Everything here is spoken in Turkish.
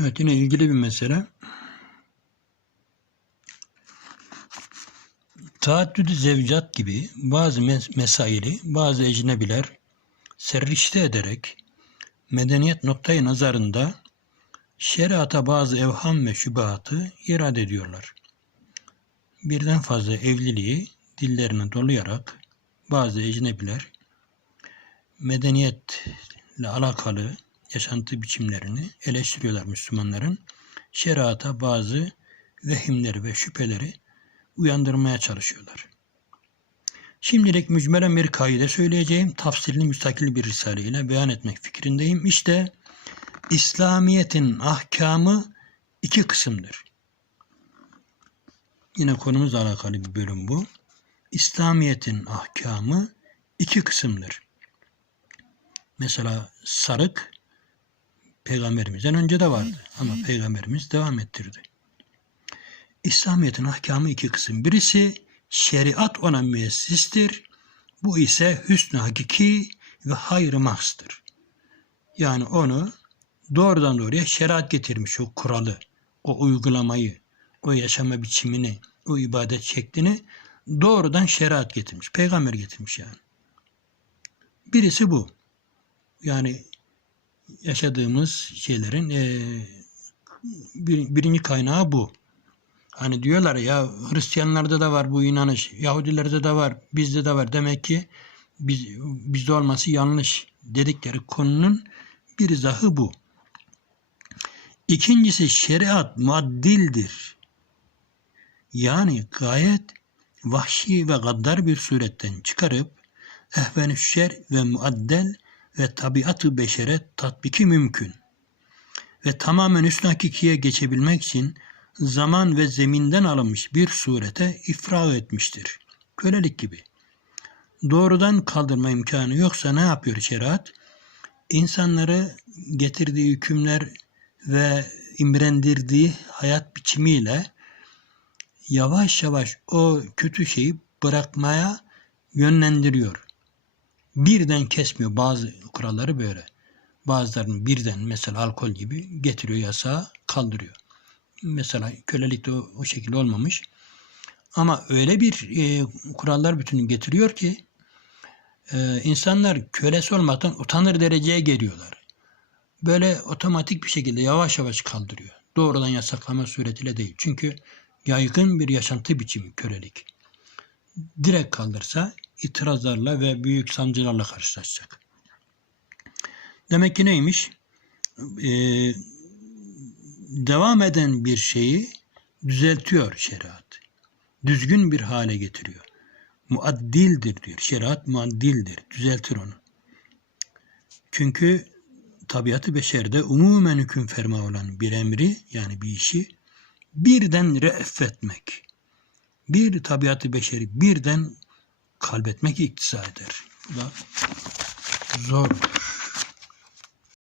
Evet yine ilgili bir mesele. Taaddüdü zevcat gibi bazı mes- mesaili bazı ecnebiler serrişte ederek medeniyet noktayı nazarında şeriata bazı evham ve şübahatı irade ediyorlar. Birden fazla evliliği dillerine dolayarak bazı ecnebiler medeniyetle alakalı yaşantı biçimlerini eleştiriyorlar Müslümanların. Şeriata bazı vehimleri ve şüpheleri uyandırmaya çalışıyorlar. Şimdilik mücmelen bir kaide söyleyeceğim. Tafsilli müstakil bir risale ile beyan etmek fikrindeyim. İşte İslamiyet'in ahkamı iki kısımdır. Yine konumuzla alakalı bir bölüm bu. İslamiyet'in ahkamı iki kısımdır. Mesela sarık peygamberimizden önce de vardı ama peygamberimiz devam ettirdi. İslamiyet'in ahkamı iki kısım. Birisi şeriat ona müessistir. Bu ise hüsnü hakiki ve hayır mahstır. Yani onu doğrudan doğruya şeriat getirmiş o kuralı, o uygulamayı, o yaşama biçimini, o ibadet şeklini doğrudan şeriat getirmiş. Peygamber getirmiş yani. Birisi bu. Yani yaşadığımız şeylerin eee, bir, birinci kaynağı bu. Hani diyorlar ya Hristiyanlarda da var bu inanış, Yahudilerde de var, bizde de var. Demek ki biz, bizde olması yanlış dedikleri konunun bir izahı bu. İkincisi şeriat muaddildir. Yani gayet vahşi ve gaddar bir suretten çıkarıp ehven şer ve muaddel ve tabiatı beşere tatbiki mümkün. Ve tamamen üstün hakikiye geçebilmek için zaman ve zeminden alınmış bir surete ifra etmiştir. Kölelik gibi. Doğrudan kaldırma imkanı yoksa ne yapıyor şeriat? İnsanları getirdiği hükümler ve imrendirdiği hayat biçimiyle yavaş yavaş o kötü şeyi bırakmaya yönlendiriyor. Birden kesmiyor bazı kuralları böyle. Bazılarını birden mesela alkol gibi getiriyor yasağı kaldırıyor. Mesela kölelik de o, o şekilde olmamış. Ama öyle bir e, kurallar bütünü getiriyor ki e, insanlar kölesi olmaktan utanır dereceye geliyorlar. Böyle otomatik bir şekilde yavaş yavaş kaldırıyor. Doğrudan yasaklama suretiyle değil. Çünkü yaygın bir yaşantı biçimi kölelik. Direkt kaldırsa itirazlarla ve büyük sancılarla karşılaşacak. Demek ki neymiş? Ee, devam eden bir şeyi düzeltiyor şeriat. Düzgün bir hale getiriyor. Muaddildir diyor. Şeriat muaddildir. Düzeltir onu. Çünkü tabiatı beşerde umumen hüküm ferma olan bir emri yani bir işi birden re'fetmek. Bir tabiatı beşeri birden kalbetmek iktiza eder. Bu da zordur.